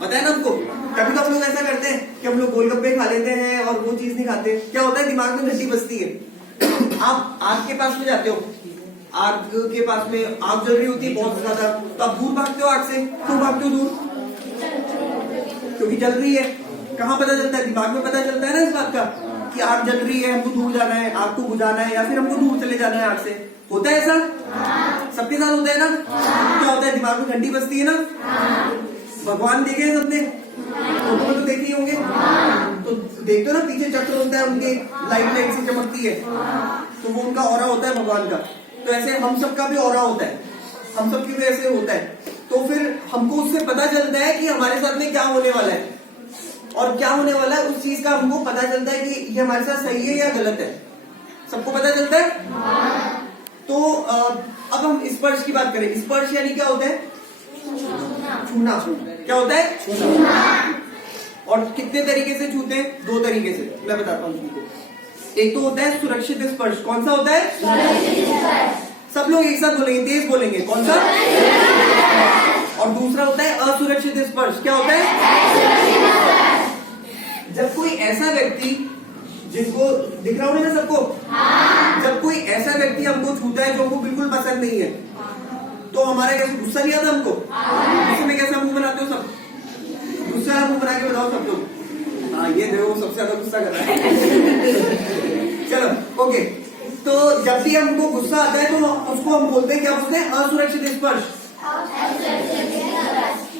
पता है ना हमको। कभी तो हम लोग ऐसा करते हैं कि हम लोग गोलगप्पे खा लेते हैं और वो चीज नहीं खाते। क्या होता है, दिमाग में घंटी बजती है। आप आग के पास में जाते हो, आग के पास में आग जल रही होती है बहुत ज्यादा, तो आप दूर भागते हो आग से। क्यों भागते हो दूर? क्योंकि जल रही है। कहाँ पता चलता है? दिमाग में पता चलता है ना इस बात का कि आग जल रही है, हमको दूर जाना है, आग को बुझाना है, या फिर हमको दूर चले जाना है आग से। होता है ऐसा? सबके साथ होता है ना? क्या होता है, दिमाग में घंटी बजती है ना। भगवान देखे हैं सबने, फोटो में तो देखे ही होंगे। तो देखते हो ना, पीछे चक्र होता है उनके, लाइट से चमकती है, तो वो उनका ऑरा होता है भगवान का। तो ऐसे हम सबका भी ऑरा होता है, हम सबकी भी ऐसे होता है। तो फिर हमको उससे पता चलता है कि हमारे साथ में क्या होने वाला है, और क्या होने वाला है उस चीज का हमको पता चलता है कि ये हमारे साथ सही है या गलत है। सबको पता चलता है। तो अब हम स्पर्श की बात करें। स्पर्श यानी क्या होता है? छूना। क्या होता है? छूना। और कितने तरीके से छूते हैं? 2 तरीके से, मैं बताता हूँ तुमको। एक तो होता है सुरक्षित स्पर्श। कौन सा होता है? सब लोग एक साथ बोलेंगे, तेज बोलेंगे। कौन सा? और दूसरा होता है असुरक्षित स्पर्श। क्या होता है? जब कोई ऐसा व्यक्ति, जिनको दिख रहा हो ना सबको, जब कोई ऐसा व्यक्ति हमको छूता है जो हमको बिल्कुल पसंद नहीं है, तो हमारा कैसे गुस्सा नहीं आता हमको? गुस्से में कैसा मुंह बनाते हो सब? गुस्सा मुंह बना के बताओ सब लोग। हाँ, ये देखो सबसे ज्यादा गुस्सा कर रहा है। चलो ओके। तो जब भी हमको गुस्सा आता है तो उसको हम बोलते हैं, क्या बोलते हैं? असुरक्षित स्पर्श।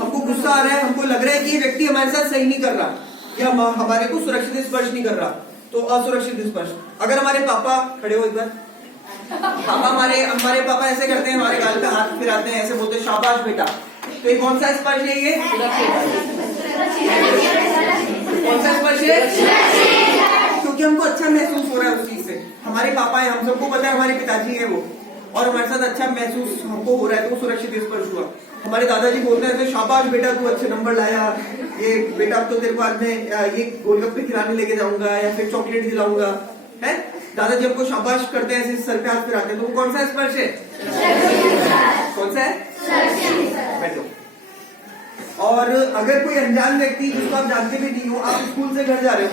हमको गुस्सा आ रहा है, हमको लग रहा है कि ये व्यक्ति हमारे साथ सही नहीं कर रहा, या हमारे को सुरक्षित स्पर्श नहीं कर रहा, तो असुरक्षित स्पर्श। अगर हमारे पापा, खड़े हो एक बार, पापा हमारे पापा ऐसे करते हैं, हमारे गाल पे हाथ फिराते हैं, ऐसे बोलते हैं शाबाश बेटा, तो ये कौन सा स्पर्श है? ये कौन सा स्पर्श है? क्योंकि हमको अच्छा महसूस हो रहा है उस चीज से। हमारे पापा है, हम सबको पता है हमारे पिताजी है वो, और हमारे साथ अच्छा महसूस हमको हो रहा है, तो सुरक्षित स्पर्श हुआ। हमारे दादाजी बोलते हैं शाबाश बेटा तू अच्छे नंबर लाया, ये बेटा अब तो तेरे को आज मैं ये गोलगप्पे खिलाने लेके जाऊंगा या फिर चॉकलेट दिलाऊंगा, है। दादाजी हमको शाबाश करते हैं, ऐसे सर पे हाथ फिराते हैं, तो वो कौन सा स्पर्श है? कौन सा है? बैठो। और अगर कोई अनजान व्यक्ति जिसको आप जानते भी नहीं हो, आप स्कूल से घर जा रहे हो,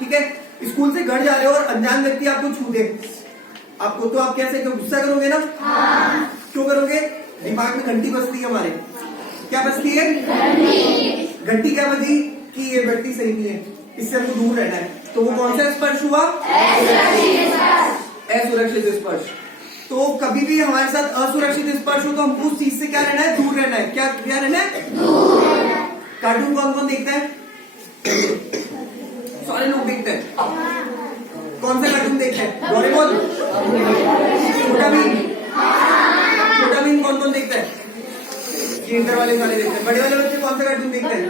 ठीक है, स्कूल से घर जा रहे हो और अनजान व्यक्ति आपको छू दे आपको, तो आप कैसे गुस्सा करोगे ना? क्यों करोगे? दिमाग में घंटी बजती है हमारे। क्या बजती है? घंटी क्या बजी? कि ये व्यक्ति सही नहीं है, इससे हमको दूर रहना है। तो वो कौन सा स्पर्श हुआ? असुरक्षित स्पर्श। तो कभी भी हमारे साथ असुरक्षित स्पर्श हो तो हमको उस चीज से क्या रहना है? दूर रहना है। क्या रहना है? कार्टून कौन कौन देखता है? सारे लोग देखते हैं। कौन सा कार्टून देखते हैं? डोरेमोन, छोटा भीम कौन कौन देखता है? ये इंटर वाले सारे देखते हैं। बड़े वाले बच्चे कौन सा कार्टून देखते हैं?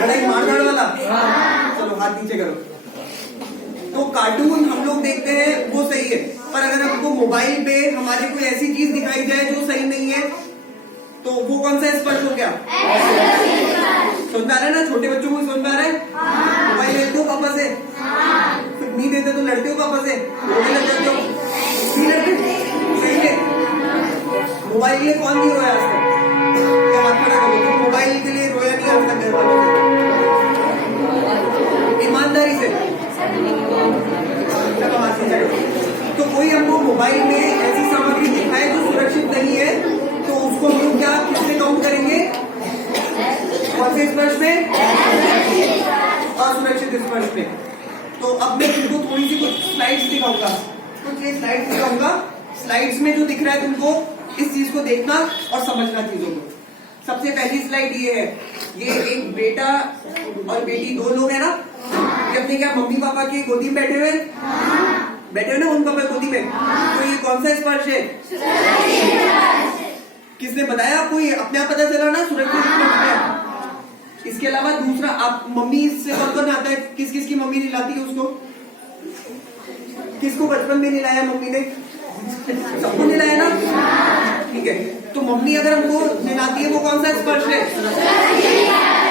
लड़ाई मारधाड़ वाला। चलो हाथ नीचे करो। तो कार्टून हम लोग देखते हैं वो सही है, पर अगर हमको मोबाइल पे हमारे कोई ऐसी चीज दिखाई जाए जो सही नहीं है, तो वो कौन सा स्पर्श हो गया? समझ में आ रहा है ना? छोटे बच्चों को समझ में आ रहा है? मोबाइल लेते हो पापा से, फिर नहीं देते तो लड़ते हो पापा से, रोने लग जाते हो, नहीं लड़ते? सही है। मोबाइल के लिए कौन नहीं रोया आज तक? क्या हाथ खड़ा करो, तुम मोबाइल के लिए रोया नहीं आज तक घर वालों से? ईमानदारी से चलो हाथ नीचे करो। तो कोई हमको मोबाइल में ऐसी सामग्री दिखाए जो सुरक्षित नहीं है, तो उसको हम लोग क्या किससे काउंट करेंगे? कौन से स्पर्श में? असुरक्षित स्पर्श में। तो अब मैं तुमको थोड़ी सी कुछ स्लाइड्स दिखाऊंगा, कुछ ये स्लाइड्स दिखाऊंगा। स्लाइड्स में जो दिख रहा है तुमको, इस चीज को देखना और समझना चीजों को। सबसे पहली स्लाइड ये है, ये एक बेटा और बेटी, 2 लोग है ना, ये अपने क्या मम्मी पापा की गोदी में बैठे हुए ना, उन पापा गोदी में। तो ये कौन सा स्पर्श है? किसने बताया आपको? ये अपने आप पता चला ना, सुरक्षित स्पर्श है। इसके अलावा दूसरा, आप मम्मी से कौन कौन आता है? किस किस की मम्मी नहलाती है उसको? किसको बचपन में नहलाया मम्मी ने? सबको नहलाया ना? ठीक है। तो मम्मी अगर हमको नहलाती है वो कौन सा स्पर्श है?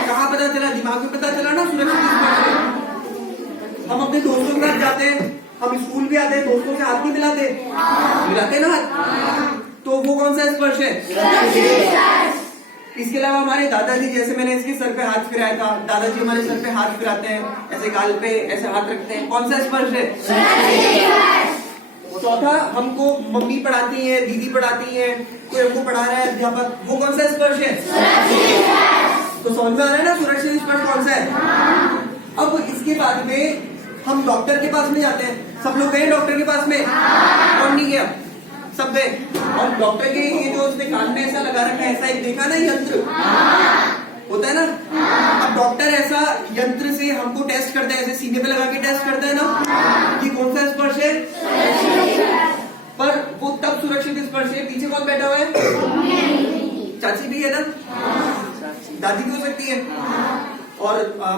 कहाँ पता चला? दिमाग में पता चला ना, सुरक्षित स्पर्श है। हम अपने दोस्तों के साथ जाते हैं, हम स्कूल भी आते हैं, दोस्तों से हाथ नहीं मिलाते ना हाथ, तो वो कौन सा स्पर्श है? इसके अलावा हमारे दादाजी, जैसे मैंने इसके सर पे हाथ फिराया था, दादाजी हमारे सर पे हाथ फिराते हैं, ऐसे गाल पे ऐसे हाथ रखते हैं, कौन सा स्पर्श है? चौथा, हमको मम्मी पढ़ाती है, दीदी पढ़ाती है, कोई हमको पढ़ा रहा है अध्यापक, वो कौन सा स्पर्श है? तो समझ में आ रहा है ना सुरक्षित स्पर्श कौन सा है? अब इसके बाद में हम डॉक्टर के पास में जाते हैं। सब लोग गए डॉक्टर के पास में? कौन नहीं गया? सब गए। और डॉक्टर के ये जो उसने कान में ऐसा लगा रखा है, ऐसा एक देखा ना यंत्र होता है ना, अब डॉक्टर ऐसा यंत्र से हमको टेस्ट करता है, ऐसे सीने पे लगा के टेस्ट करता है ना, कि कौन सा स्पर्श है? पर वो तब सुरक्षित स्पर्श है। पीछे कौन बैठा हुआ है? चाची भी है ना, दादी भी हो सकती है, और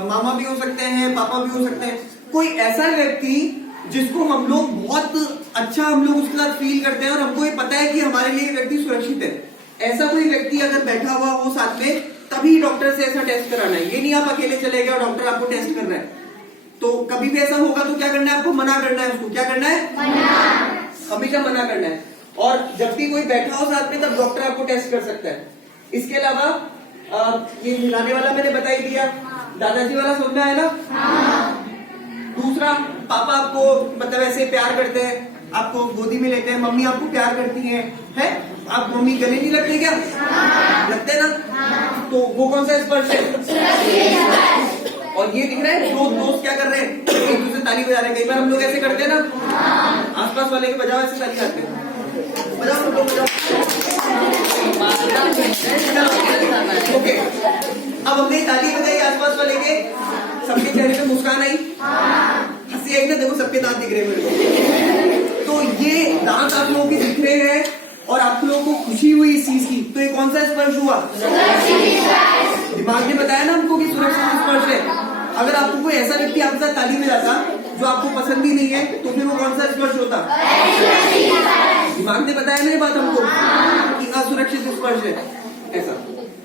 मामा भी हो सकते हैं, पापा भी हो सकते हैं। कोई ऐसा व्यक्ति जिसको हम लोग बहुत अच्छा हम लोग उसके साथ फील करते हैं और हमको ये पता है कि हमारे लिए व्यक्ति सुरक्षित है, ऐसा कोई व्यक्ति अगर बैठा हुआ हो साथ में, तभी डॉक्टर से ऐसा टेस्ट कराना है। ये नहीं आप अकेले चले गए और डॉक्टर आपको टेस्ट कर रहा है। तो कभी भी ऐसा होगा तो क्या करना है आपको? मना करना है उसको। क्या करना है? हमेशा मना करना है। और जब भी कोई बैठा हो साथ में, तब डॉक्टर आपको टेस्ट कर सकता है। इसके अलावा ये हिलाने वाला मैंने बता ही दिया, दादाजी वाला समझ में आया ना? दूसरा, पापा आपको मतलब ऐसे प्यार करते हैं, आपको गोदी में लेते हैं, मम्मी आपको प्यार करती है? आप मम्मी गले नहीं लगते क्या? लगते ना? तो वो कौन सा स्पर्श है? और ये दिख रहा है दो दोस्त क्या कर रहे हैं? एक दूसरे ताली बजा रहे हैं। कई बार हम लोग ऐसे करते हैं ना, आसपास वाले के बजाओ, ऐसे ताली आते हैं, बजाओ सब लोग बजाओ। ओके, अब हमने ताली बजाई आसपास वाले के, सबके चेहरे पे मुस्कान आई, हंसी आई ना, देखो सबके दांत दिख रहे हैं मेरे को। तो ये दांत आप लोगों के दिख रहे हैं और आप लोगों को खुशी हुई इस चीज की, तो ये कौन सा स्पर्श हुआ? दिमाग ने बताया ना हमको कि सुरक्षित स्पर्श है। अगर आपको कोई ऐसा व्यक्ति आपके साथ ताली में जाता जो आपको पसंद ही नहीं है, तो फिर वो कौन सा स्पर्श होता? दिमाग ने बताया ना ये बात हमको कि असुरक्षित स्पर्श है ऐसा।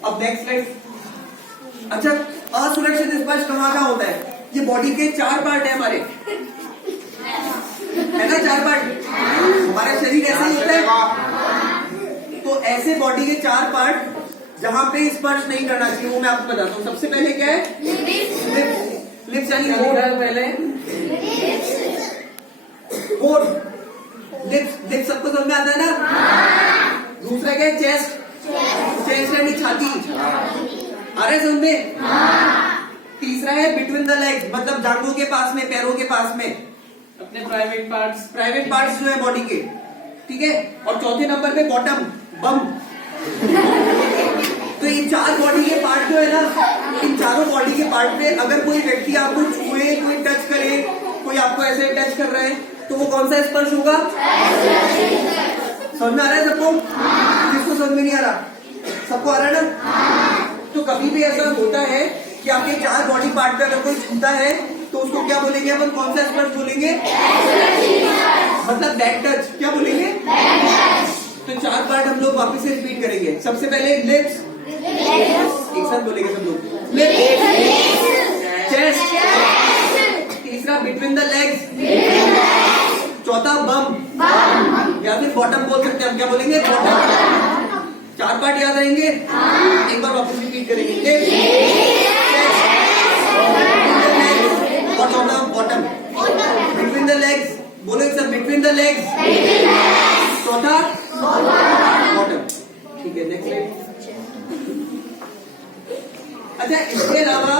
अब नेक्स्ट स्लाइड। अच्छा, असुरक्षित स्पर्श कहाँ कहाँ होता है? ये बॉडी के 4 पार्ट है हमारे, है ना? 4 पार्ट। हमारा शरीर ऐसा ही होता है। तो ऐसे बॉडी के 4 पार्ट जहां पे स्पर्श नहीं करना चाहिए, वो मैं आपको बताता हूँ। सबसे पहले क्या है? लिप्स यानी पहले लिप्स सबको समझ में आता है ना? दूसरा क्या है? चेस्ट यानी छाती, आ रहा है समझ में? तीसरा है बिटवीन द लेग्स, मतलब जांघों के पास में, पैरों के पास में, अपने प्राइवेट पार्ट्स जो है बॉडी के, ठीक है? और चौथे नंबर पे बॉटम, बम। तो ये 4 बॉडी के पार्ट जो है ना, इन चारों बॉडी के पार्ट पे अगर कोई व्यक्ति आपको छुए, कोई टच करे, कोई आपको ऐसे टच कर रहा है, तो वो कौन सा स्पर्श होगा? समझ में आ रहा है सबको? किसको समझ में नहीं आ रहा? सबको आ रहा है ना? तो कभी भी ऐसा होता है कि आपके 4 बॉडी पार्ट पे अगर कोई छूता है, तो उसको क्या बोलेंगे अपन? कौन सा स्पर्श बोलेंगे? मतलब बैक टच। क्या बोलेंगे? तो 4 पार्ट हम लोग वापस से रिपीट करेंगे। सबसे पहले लिप्स, एक साथ बोलेंगे सब लोग, लिप्स, चेस्ट, तीसरा बिटवीन द लेग्स, चौथा बम, या फिर बॉटम बोल सकते हैं हम। क्या बोलेंगे? बॉटम। 4 पार्ट याद रहेंगे? एक बार वापस रिपीट करेंगे, लिप्स, और चौथा बॉटम, बिटवीन द लेग्स। बोलो एक साथ, बिटवीन द लेग्स, चौथा बॉटम। ठीक है, नेक्स्ट स्लाइड। अच्छा, इसके अलावा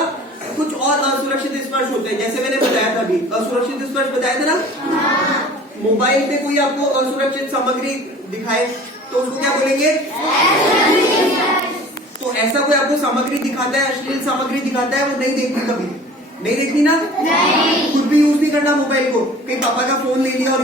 कुछ और असुरक्षित स्पर्श होते हैं, जैसे मैंने बताया था अभी, असुरक्षित स्पर्श बताया था ना? मोबाइल पे कोई आपको असुरक्षित सामग्री दिखाए तो उसको क्या बोलेंगे? तो ऐसा कोई आपको सामग्री दिखाता है, अश्लील सामग्री दिखाता है, वो नहीं देखनी, कभी नहीं देखनी ना? खुद भी यूज नहीं करना मोबाइल को। कहीं पापा का फोन ले लिया और